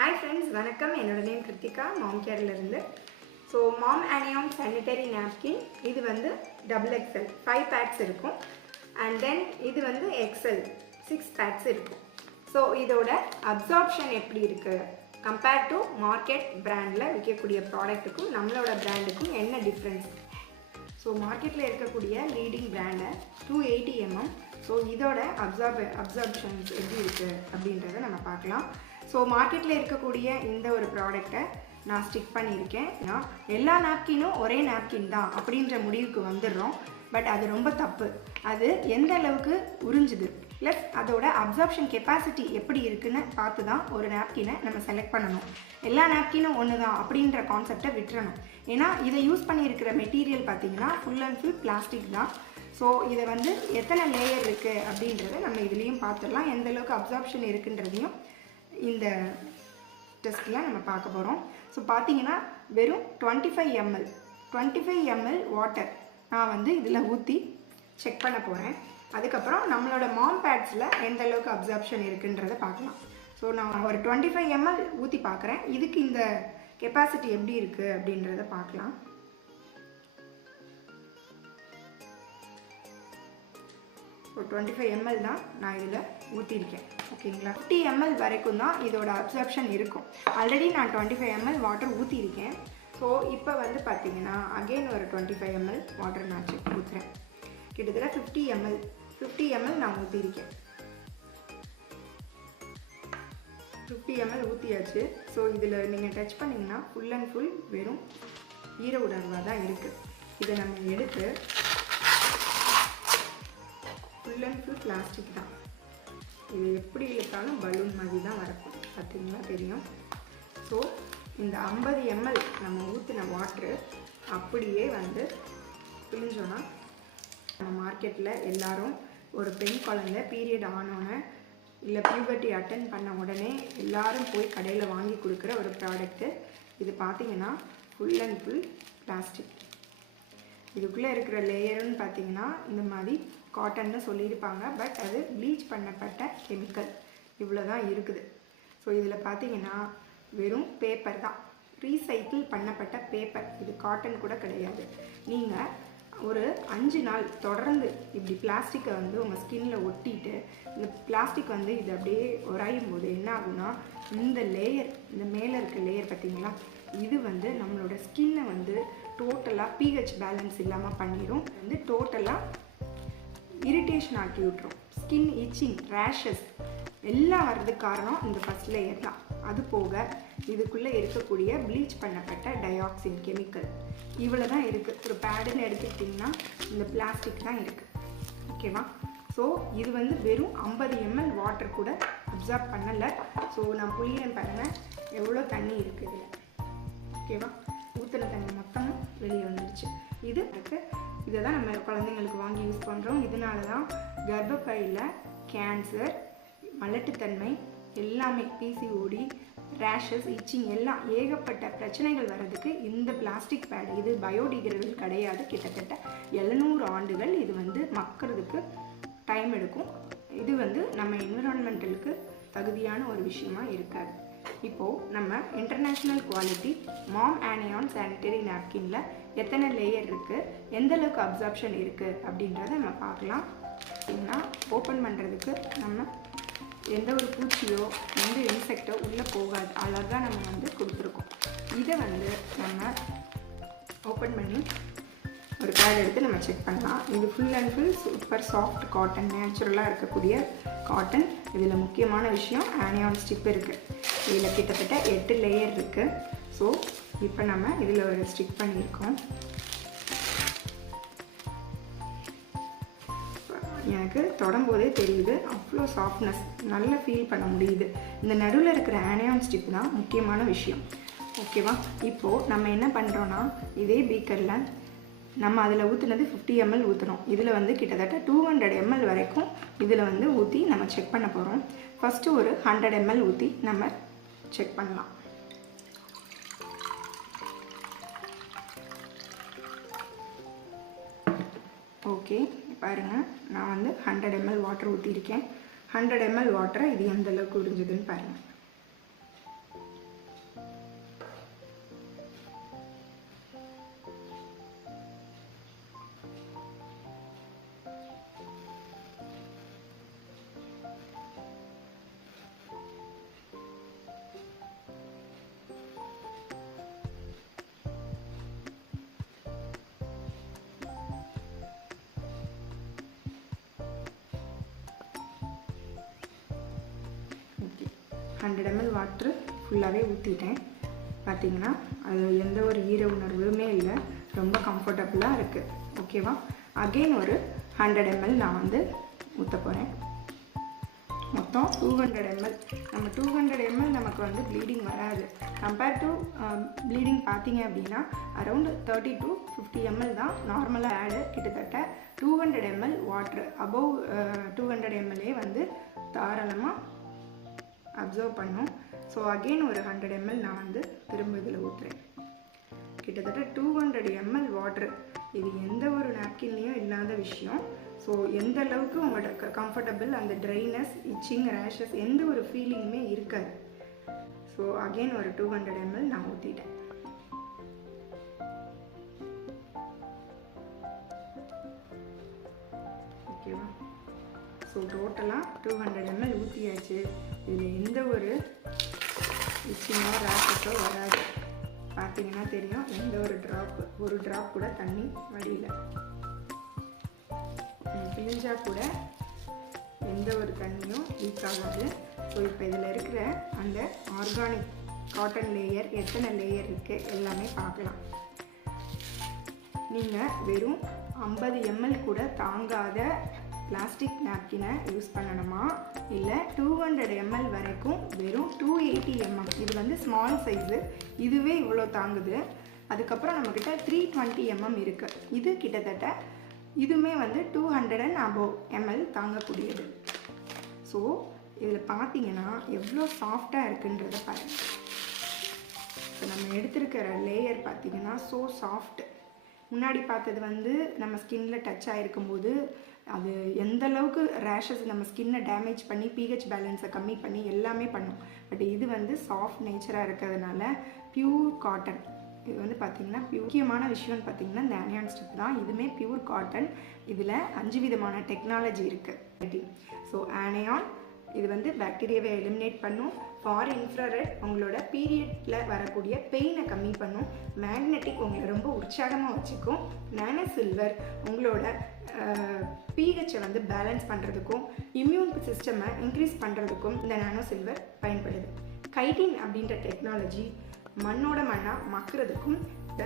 Hi friends, வணக்கம். என்னோட name Kiruthika, மாம் கேர்ல இருந்து. ஸோ மாம் அனியாம் சானிட்டரி நாப்கின் இது வந்து XXL 5 பேட்ஸ் இருக்கும். அண்ட் தென் இது வந்து XL 6 பேட்ஸ் இருக்கும். ஸோ இதோட அப்சார்ப்ஷன் எப்படி இருக்குது கம்பேர்ட் டு மார்க்கெட் பிராண்டில் விற்கக்கூடிய ப்ராடக்ட்டுக்கும் நம்மளோட பிராண்டுக்கும் என்ன டிஃப்ரென்ஸ்? ஸோ மார்க்கெட்டில் இருக்கக்கூடிய லீடிங் பிராண்டை 280 mm. ஸோ இதோட அப்சார்ப்ஷன்ஸ் எப்படி இருக்குது அப்படின்றத நம்ம பார்க்கலாம். ஸோ மார்க்கெட்டில் இருக்கக்கூடிய இந்த ஒரு ப்ராடக்டை நான் ஸ்டிக் பண்ணியிருக்கேன். எல்லா நாப்கினும் ஒரே நாப்கின் தான் அப்படின்ற முடிவுக்கு வந்துடுறோம். பட் அது ரொம்ப தப்பு. அது எந்த அளவுக்கு உறிஞ்சுது ப்ளஸ் அதோட அப்சார்ப்ஷன் கெப்பாசிட்டி எப்படி இருக்குன்னு பார்த்து தான் ஒரு நாப்கினை நம்ம செலக்ட் பண்ணணும். எல்லா நாப்கினும் ஒன்று தான் அப்படின்ற கான்செப்டை விட்டுறணும். ஏன்னா இதை யூஸ் பண்ணியிருக்கிற மெட்டீரியல் பார்த்திங்கன்னா ஃபுல் அண்ட் ஃபுல் பிளாஸ்டிக் தான். ஸோ இதை வந்து எத்தனை லேயர் இருக்குது அப்படின்றத நம்ம இதுலேயும் பார்த்துடலாம். எந்தளவுக்கு அப்சார்ப்ஷன் இருக்குன்றதையும் இந்த டெஸ்ட்டில் நம்ம பார்க்க போகிறோம். ஸோ பார்த்தீங்கன்னா வெறும் 25 ml வாட்டர் நான் வந்து இதில் ஊற்றி செக் பண்ண போகிறேன். அதுக்கப்புறம் நம்மளோட மாம் பேட்ஸில் எந்த அளவுக்கு அப்சார்ப்ஷன் இருக்குன்றதை பார்க்கலாம். ஸோ நான் ஒரு 25 ml ஊற்றி பார்க்குறேன். இதுக்கு இந்த கெப்பாசிட்டி எப்படி இருக்குது அப்படின்றத பார்க்கலாம். ஸோ 25 ml தான் நான் இதில் ஊற்றிருக்கேன். ஓகேங்களா, 50 ml வரைக்கும் தான் இதோட அப்சார்ப்ஷன் இருக்கும். ஆல்ரெடி நான் 25 ml வாட்டர் ஊற்றிருக்கேன். ஸோ இப்போ வந்து பார்த்தீங்கன்னா அகெயின் ஒரு 25 ml வாட்டர் நான் ஊற்றுறேன். கிட்டத்தட்ட 50 ml நான் ஊற்றிருக்கேன். 50 ml ஊற்றியாச்சு. ஸோ இதில் நீங்கள் டச் பண்ணிங்கன்னா ஃபுல் அண்ட் ஃபுல் வெறும் ஈர உணர்வாக தான் இருக்குது. இதை நம்ம எடுத்து ஃபுல் அண்ட் ஃபுல் பிளாஸ்டிக் தான். இது எப்படி இழுத்தாலும் பலூன் மாதிரி தான் வரக்கும். பார்த்தீங்களா, தெரியும். ஸோ இந்த 50 ml நம்ம ஊற்றின வாட்ரு அப்படியே வந்து பிழிஞ்சோன்னா நம்ம மார்க்கெட்டில் எல்லோரும் ஒரு பெண் குழந்தை பீரியட் ஆனோன்னே இல்லை பியூபர்ட்டி அட்டன் பண்ண உடனே எல்லோரும் போய் கடையில் வாங்கி கொடுக்குற ஒரு ப்ராடக்ட்டு இது. பார்த்தீங்கன்னா ஃபுல் அண்ட் ஃபுல் பிளாஸ்டிக். இதுக்குள்ளே இருக்கிற லேயருன்னு பார்த்தீங்கன்னா இந்த மாதிரி காட்டன்னு சொல்லியிருப்பாங்க. பட் அது ப்ளீச் பண்ணப்பட்ட கெமிக்கல் இவ்வளோ தான் இருக்குது. ஸோ இதில் பார்த்தீங்கன்னா வெறும் பேப்பர் தான், ரீசைக்கிள் பண்ணப்பட்ட பேப்பர். இது காட்டன் கூட கிடையாது. நீங்கள் ஒரு 5 நாள் தொடர்ந்து இப்படி பிளாஸ்டிக்கை வந்து உங்கள் ஸ்கின்னில் ஒட்டிட்டு இந்த பிளாஸ்டிக் வந்து இது அப்படியே உராயும் போது என்ன ஆகுனா இந்த லேயர், இந்த மேலே இருக்க லேயர் பார்த்தீங்களா, இது வந்து நம்மளோட ஸ்கின்னை வந்து டோட்டலாக pH பேலன்ஸ் இல்லாமல் பண்ணிடும். வந்து டோட்டலாக இரிட்டேஷன் ஆக்கி விட்டுரும். ஸ்கின் இச்சிங், ரேஷஸ் எல்லாம் வர்றதுக்கு காரணம் இந்த ஃபஸ்ட் லேயர் தான். அது போக இதுக்குள்ளே இருக்கக்கூடிய ப்ளீச் பண்ணப்பட்ட டயாக்சின் கெமிக்கல் இவ்வளோ தான் இருக்குது. ஒரு பேடுன்னு எடுத்துக்கிட்டிங்கன்னா இந்த பிளாஸ்டிக் தான் இருக்குது. ஓகேவா. ஸோ இது வந்து வெறும் 50 ml வாட்டர் கூட அப்சார்ப் பண்ணலை. ஸோ நான் புளியன் பாருங்கள் எவ்வளோ தண்ணி இருக்குது இதில். ஓகேவா, ஊற்றின தண்ணி மொத்தமும் வெளியே வந்துடுச்சு. இது இதை தான் நம்ம குழந்தைங்களுக்கு வாங்கி யூஸ் பண்ணுறோம். இதனால தான் கர்ப்பப்பையில் கேன்சர், மலட்டுத்தன்மை எல்லாமே, PCOD, ரேஷஸ், இச்சிங் எல்லாம் ஏகப்பட்ட பிரச்சனைகள் வர்றதுக்கு இந்த பிளாஸ்டிக் பேட். இது பயோடிகிரேடபிள் கிடையாது. கிட்டத்தட்ட 700 ஆண்டுகள் இது வந்து மக்கிறதுக்கு டைம் எடுக்கும். இது வந்து நம்ம என்விரான்மெண்டலுக்கு தகுதியான ஒரு விஷயமா இருக்காது. இப்போது நம்ம இன்டர்நேஷ்னல் குவாலிட்டி மாம் அனியான் சானிட்டரி நாப்கினில் எத்தனை லேயர் இருக்குது, எந்தளவுக்கு அப்சார்ப்ஷன் இருக்குது அப்படின்றத நம்ம பார்க்கலாம். அப்படின்னா ஓப்பன் பண்ணுறதுக்கு நம்ம எந்த ஒரு பூச்சியோ எந்த இன்செக்டோ உள்ளே போகாது. அழகாக நம்ம வந்து கொடுத்துருக்கோம். இதை வந்து நம்ம ஓப்பன் பண்ணி ஒரு பேட் எடுத்து நம்ம செக் பண்ணலாம். இது full and full super soft cotton, நேச்சுரலாக இருக்கக்கூடிய காட்டன். இதில் முக்கியமான விஷயம் ஆனியான் ஸ்டிப் இருக்குது. இதில் கிட்டத்தட்ட 8 லேயர் இருக்குது. ஸோ இப்போ நம்ம இதில் ஒரு ஸ்டிக் பண்ணியிருக்கோம். எனக்கு தொடும்போதே தெரியுது, அவ்வளோ சாஃப்ட்னஸ் நல்லா ஃபீல் பண்ண முடியுது. இந்த நடுவில் இருக்கிற ஆனியான் ஸ்டிப் தான் முக்கியமான விஷயம். ஓகேவா. இப்போது நம்ம என்ன பண்ணுறோன்னா இதே பீக்கரில் நம்ம அதில் ஊற்றுனது 50 ml ஊற்றுறோம். இதில் வந்து கிட்டத்தட்ட 200 ml வரைக்கும் இதில் வந்து ஊற்றி நம்ம செக் பண்ண போகிறோம். ஃபஸ்ட்டு ஒரு 100 ml ஊற்றி நம்ம செக் பண்ணலாம். ஓகே, பாருங்கள் நான் வந்து 100 ml வாட்டர் ஊற்றிருக்கேன். 100 ml வாட்டரை இது எந்த அளவுக்கு உறிஞ்சுதுன்னு பாருங்கள். 100 ml வாட்ரு ஃபுல்லாகவே ஊற்றிட்டேன். பார்த்திங்கன்னா அது எந்த ஒரு ஈர உணர்வுமே இல்லை, ரொம்ப கம்ஃபர்டபுளாக இருக்குது. ஓகேவா? அகெயின் ஒரு 100 ml நான் வந்து ஊற்ற போகிறேன். மொத்தம் 200 ml. நம்ம 200 ml நமக்கு வந்து ப்ளீடிங் வராது. கம்பேர் டு ப்ளீடிங் பார்த்தீங்க அப்படின்னா அரௌண்ட் 30 to 50 ml தான் நார்மலாக ஆடு. கிட்டத்தட்ட 200 ml வாட்ரு அபவ் 200 ml வந்து தாராளமாக அப்சர்வ் பண்ணும். ஸோ அகெயின் ஒரு 100 ml நான் வந்து திரும்ப இதில் ஊற்றுறேன். கிட்டத்தட்ட 200 ml வாட்ரு. இது எந்த ஒரு நாப்கின்லேயும் இல்லாத விஷயம். ஸோ எந்த அளவுக்கு உங்களோட கம்ஃபர்டபுள், அந்த ட்ரைனஸ், இச்சிங், ரேஷஸ் எந்த ஒரு ஃபீலிங்குமே இருக்காது. ஸோ அகெயின் ஒரு 200 ml நான் ஊற்றிட்டேன். ஓகேவா? ஸோ டோட்டலாக 200 ml ஊற்றியாச்சு. இதில் எந்த ஒரு இச்சிங்கோ ரேஷஸோ வராது. பார்த்தீங்கன்னா தெரியும், எந்த ஒரு ட்ராப் கூட தண்ணி வடியல. பிழிஞ்சால் கூட எந்த ஒரு தண்ணியும் லீக் ஆகாது. ஸோ இப்போ இதில் இருக்கிற அந்த ஆர்கானிக் காட்டன் லேயர் எத்தனை லேயர் இருக்குது எல்லாமே பார்க்கலாம். நீங்கள் வெறும் 50 ml கூட தாங்காத பிளாஸ்டிக் நாப்கினை யூஸ் பண்ணணுமா, இல்லை 200 ml வரைக்கும் வெறும் 280 mm, இது வந்து ஸ்மால் சைஸு, இதுவே இவ்வளோ தாங்குது. அதுக்கப்புறம் நம்மக்கிட்ட 320 mm இருக்குது. இது கிட்டத்தட்ட இதுவுமே வந்து 200 and above ml தாங்கக்கூடியது. ஸோ இதில் பார்த்தீங்கன்னா எவ்வளோ சாஃப்டாக இருக்குன்றத பாருங்கள். இப்போ நம்ம எடுத்துருக்கிற லேயர் பார்த்தீங்கன்னா ஸோ சாஃப்ட். முன்னாடி பார்த்தது வந்து நம்ம ஸ்கின்ல டச் ஆகிருக்கும்போது அது எந்த அளவுக்கு ரேஷஸ் நம்ம ஸ்கின்னை டேமேஜ் பண்ணி pH பேலன்ஸை கம்மி பண்ணி எல்லாமே பண்ணும். பட் இது வந்து சாஃப்ட் நேச்சராக இருக்கிறதுனால பியூர் காட்டன். இது வந்து பார்த்திங்கன்னா முக்கியமான விஷயம்னு பார்த்திங்கன்னா இந்த அனியான் ஸ்ட்ரிப் தான். இதுவுமே பியூர் காட்டன். இதில் 5 விதமான டெக்னாலஜி இருக்குது. ஸோ ஆனியான் இது வந்து பாக்டீரியாவை எலிமினேட் பண்ணும். ஃபார் இன்ஃப்ராரெட் உங்களோட பீரியடில் வரக்கூடிய பெயினை கம்மி பண்ணும். மேக்னெட்டிக் உங்களை ரொம்ப உற்சாகமாக வச்சுக்கும். நானோ சில்வர் உங்களோட pH வந்து பேலன்ஸ் பண்ணுறதுக்கும் இம்யூன் சிஸ்டமை இன்க்ரீஸ் பண்ணுறதுக்கும் இந்த நானோ சில்வர் பயன்படுது. கைட்டின் அப்படின்ற டெக்னாலஜி மண்ணோட மண்ணாக மக்கிறதுக்கும் இந்த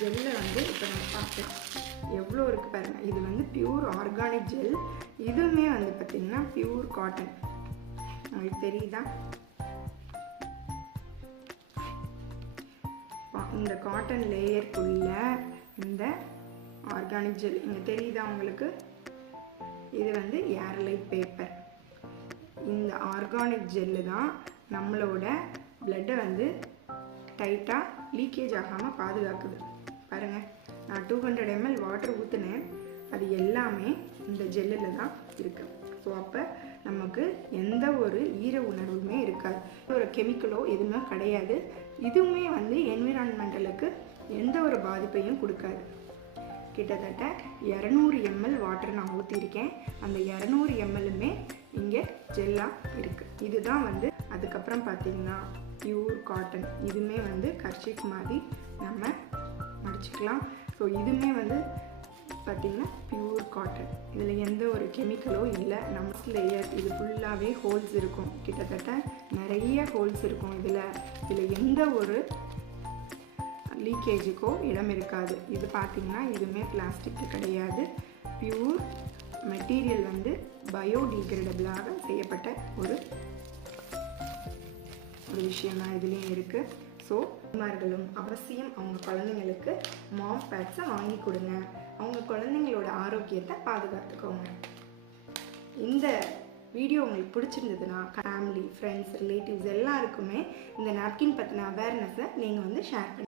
ஜெல்லை வந்து இப்போ நம்ம பார்க்கலாம். எவ்வளோ இருக்குது பாருங்கள். இது வந்து பியூர் ஆர்கானிக் ஜெல். இதுவுமே வந்து பார்த்திங்கன்னா பியூர் காட்டன். உங்களுக்கு தெரியுதா? இந்த காட்டன் லேயருக்குள்ள இந்த ஆர்கானிக் ஜெல் இங்கே தெரியுதா உங்களுக்கு? இது வந்து ஏர்லைட் பேப்பர். இந்த ஆர்கானிக் ஜெல்லு தான் நம்மளோட பிளட்டை வந்து டைட்டாக லீக்கேஜ் ஆகாமல் பாதுகாக்குது. பாருங்கள், நான் 200 ml வாட்டர் ஊற்றினேன். அது எல்லாமே இந்த ஜெல்லில் தான் இருக்குது. ஸோ அப்போ நமக்கு எந்த ஒரு ஈர உணர்வுமே இருக்காது. ஒரு கெமிக்கலோ எதுவுமே கிடையாது. இதுவுமே வந்து என்விரான்மெண்டலுக்கு எந்த ஒரு பாதிப்பையும் கொடுக்காது. கிட்டத்தட்ட 200 ml வாட்டர் நான் ஊற்றிருக்கேன். அந்த 200 mlமே இங்கே ஜெல்லாக இருக்குது. இதுதான் வந்து அதுக்கப்புறம் பார்த்திங்கன்னா பியூர் காட்டன். இதுவுமே வந்து கர்ச்சீஃப் மாதிரி நம்ம மடிச்சுக்கலாம். ஸோ இதுவுமே வந்து பார்த்திங்கன்னா பியூர் காட்டன். இதில் எந்த ஒரு கெமிக்கலோ இல்லை. நம்ம லேயர் இது ஃபுல்லாகவே ஹோல்ஸ் இருக்கும். கிட்டத்தட்ட நிறைய ஹோல்ஸ் இருக்கும். இதில் எந்த ஒரு லீக்கேஜுக்கோ இடம் இருக்காது. இது பார்த்திங்கன்னா இதுவுமே பிளாஸ்டிக் கிடையாது. பியூர் மெட்டீரியல் வந்து பயோடிகிரேடபிளாக செய்யப்பட்ட ஒரு விஷயம் தான் இதுலேயும் இருக்குது. ஸோ அம்மார்களும் அவசியம் அவங்க குழந்தைங்களுக்கு மாம் பேட்ஸை வாங்கி கொடுங்க. அவங்க குழந்தைங்களோட ஆரோக்கியத்தை பாதுகாத்துக்கோங்க. இந்த வீடியோ உங்களுக்கு பிடிச்சிருந்ததுன்னா ஃபேமிலி, ஃப்ரெண்ட்ஸ், ரிலேட்டிவ்ஸ் எல்லாருக்குமே இந்த நாப்கின் பற்றின அவேர்னஸை நீங்கள் வந்து ஷேர் பண்ணுங்கள்.